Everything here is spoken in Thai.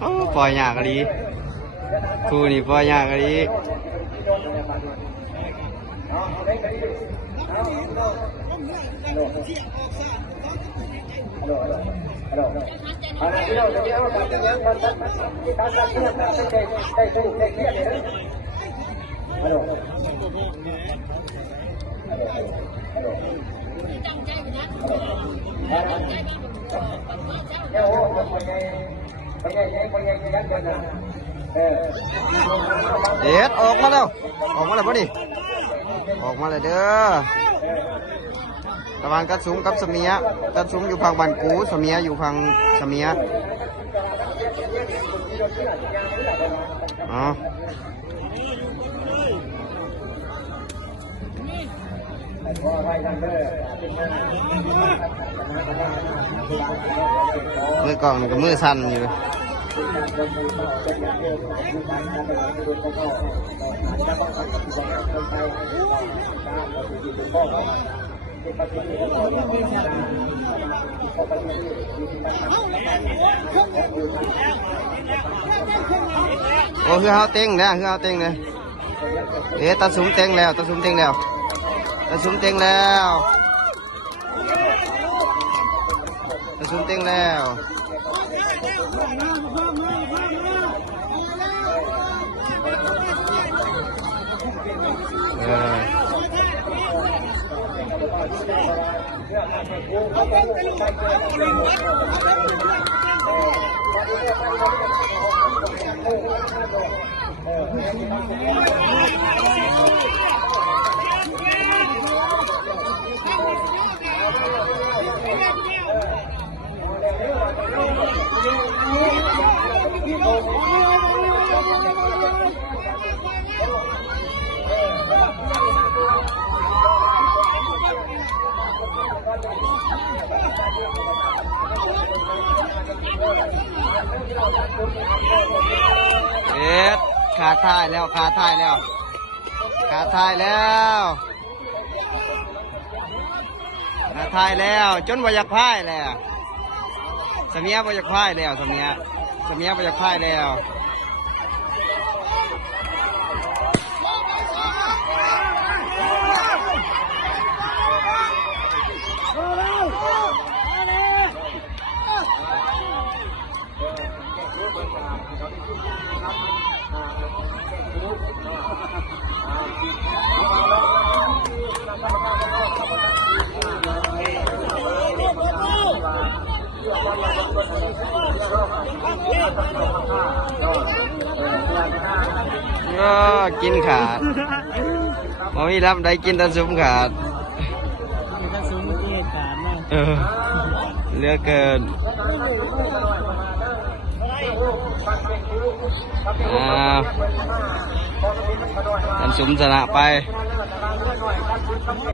โอ้ปล่อยยากเลยครูนี่ปล่อยยากเลยเด็ดออกมาแล้วพอดีออกมาเลยเด้อระวังกระสุงกับเสมียกระสุงอยู่พังบันกูเสมียอยู่พังเสมียอ๋อมือกล่องนี่ก็มือสั่นอยู่โอ้คือเฮาเต็งนะคือเฮาเต็งเลยตาสุ้มเต็งแล้วตาสุ้มเต็งแล้วตาสุ้มเต็งแล้วตาสุ้มเต็งแล้วขาท้ายแล้วขาท้ายแล้วขาท้ายแล้วขาท้ายแล้วจนว่าอยากพายแล้วเสมียว่าอยากพายแล้วเสมียว่าอยากพายแล้วก็กินขาดมอมีรับได้กินตะซุ้มขาดเลือกเกินตะซุ้มชนะไป